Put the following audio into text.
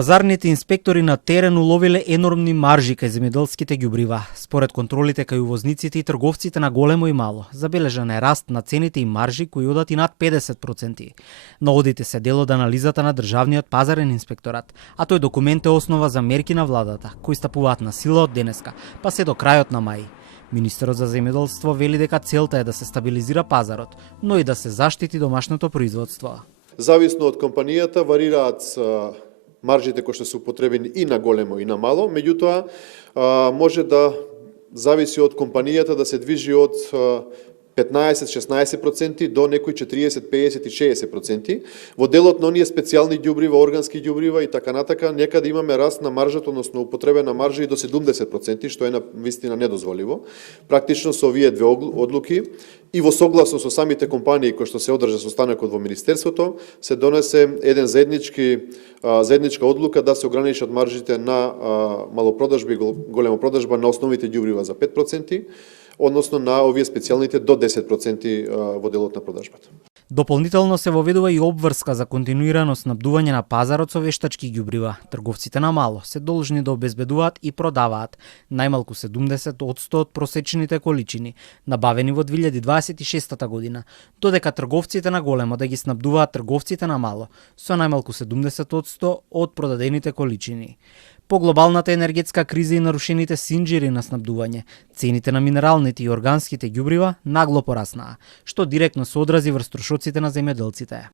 Пазарните инспектори на терен уловиле енормни маржи кај земјоделските ѓубрива. Според контролите кај увозниците и трговците на големо и мало, забележан е раст на цените и маржи кои одат и над 50%. На одите се дел од анализата на Државниот пазарен инспекторат, а тој документ е основа за мерки на владата, кои стапуваат на сила од денеска, па се до крајот на мај. Министерот за земјоделство вели дека целта е да се стабилизира пазарот, но и да се заштити домашното производство. Зависно од компанијата варираат маржите кои што се употребени и на големо и на мало, меѓутоа може да зависи од компанијата да се движи од 15-16% до некои 40, 50 и 60%. Во делот на оние специјални ѓубрива, органски ѓубрива и така натака, некаде имаме раст на маржата, односно употребена маржа и до 70%, што е навистина недозволиво. Практично со овие две одлуки и во согласно со самите компании кои што се одржа состанокот во Министерството, се донесе еден заедничка одлука да се ограничат маржите на малопродажба и големопродажба на основните ѓубрива за 5%, односно на овие специјалните до 10% во делот на продажбата. Дополнително се воведува и обврска за континуирано снабдување на пазарот со вештачки ѓубрива. Трговците на мало се должни да обезбедуваат и продаваат најмалку 70% од просечните количини, набавени во 2026 година, додека трговците на големо да ги снабдуваат трговците на мало со најмалку 70% од продадените количини. По глобалната енергетска криза и нарушените синџири на снабдување, цените на минералните и органските ѓубрива нагло пораснаа, што директно се одрази врз трошоците на земјоделците.